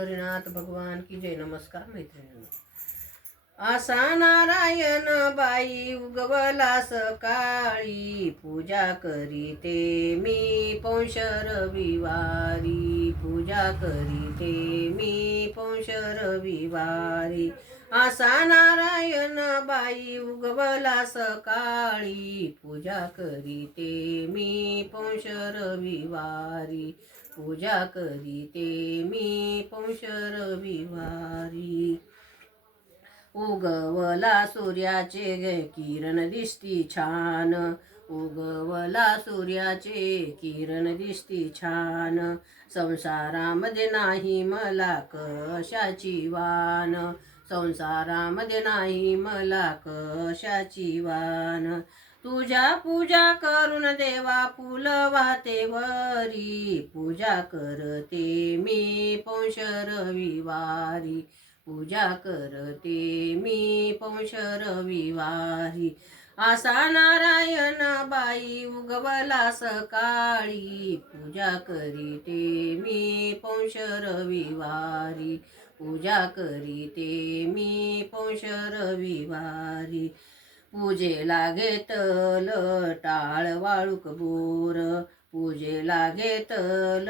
हरिनाथ भगवान की जय. नमस्कार मैत्रिणींनो. आसा नारायण बाई उगवला सकाळी, पूजा करीते मी पौष रविवारी, पूजा करीते मी पौष रविवारी. आसा नारायण बाई उगवला सकाळी, पूजा करीते मी पौष रविवारी, पूजा करीते मी पौष रविवारी. उगवला सूर्याचे किरण दिसती छान, उगवला सूर्याचे किरण दिसती छान. संसारामध्ये नाही मला कशाची वान, संसारामध्ये नाही मला कशाची वान. तुझ्या पूजा करून देवा फुल वाहते वरी, पूजा करते मी पौष रविवारी, पूजा करते मी पौष रविवारी. आसा नारायण बाई उगवला सकाळी, पूजा करीते मी पौष रविवारी, पूजा करीते मी पौष रविवारी. पूजेला घेतल टाळ वाळूक बोर, पूजेला घेतल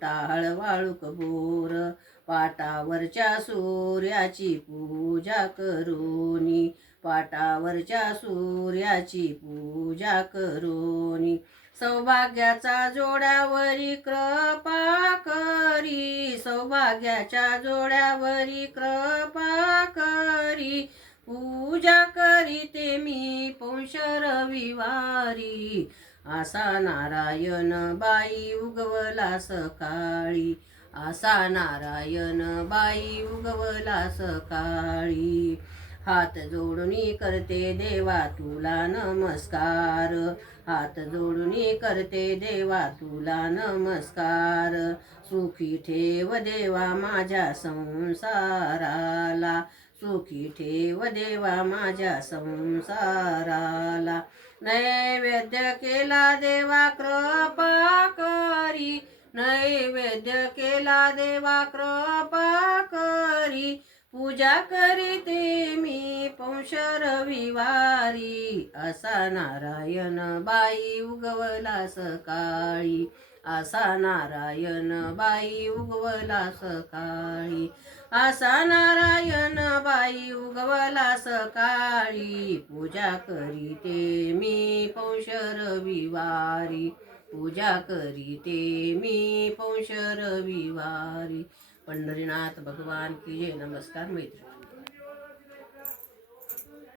टाळ वाळूक बोर. पाटावरच्या सूर्याची पूजा करोनी, पाटावरच्या सूर्याची पूजा करोनी. सौभाग्याचा जोड्यावरी कृपा करी, सौभाग्याच्या जोड्यावरी कृपा करी. पूजा करीते मी पौष रविवारी. आसा नारायण बाई उगवला सकाळी, आसा नारायण बाई उगवला सकाळी. हात जोडूनी करते देवा तुला नमस्कार, हात जोडूनी करते देवा तुला नमस्कार. सुखी ठेव देवा माझ्या संसाराला, सुखी ठेव देवा माझ्या संसाराला. नैवेद्य केला देवा कृपा करी, नैवेद्य केला देवा कृपा करी. पूजा करीते मी पौष रविवारी. आसा नारायण बाई उगवला सकाळी, आसा नारायण बाई उगवला सकाळी. आसा नारायण बाई उगवला सकाळी, पूजा करीते मी पौष रविवारी, पूजा करीते मी पौष रविवारी. पंढरीनाथ भगवान की जय. नमस्कार मैत्रिणी.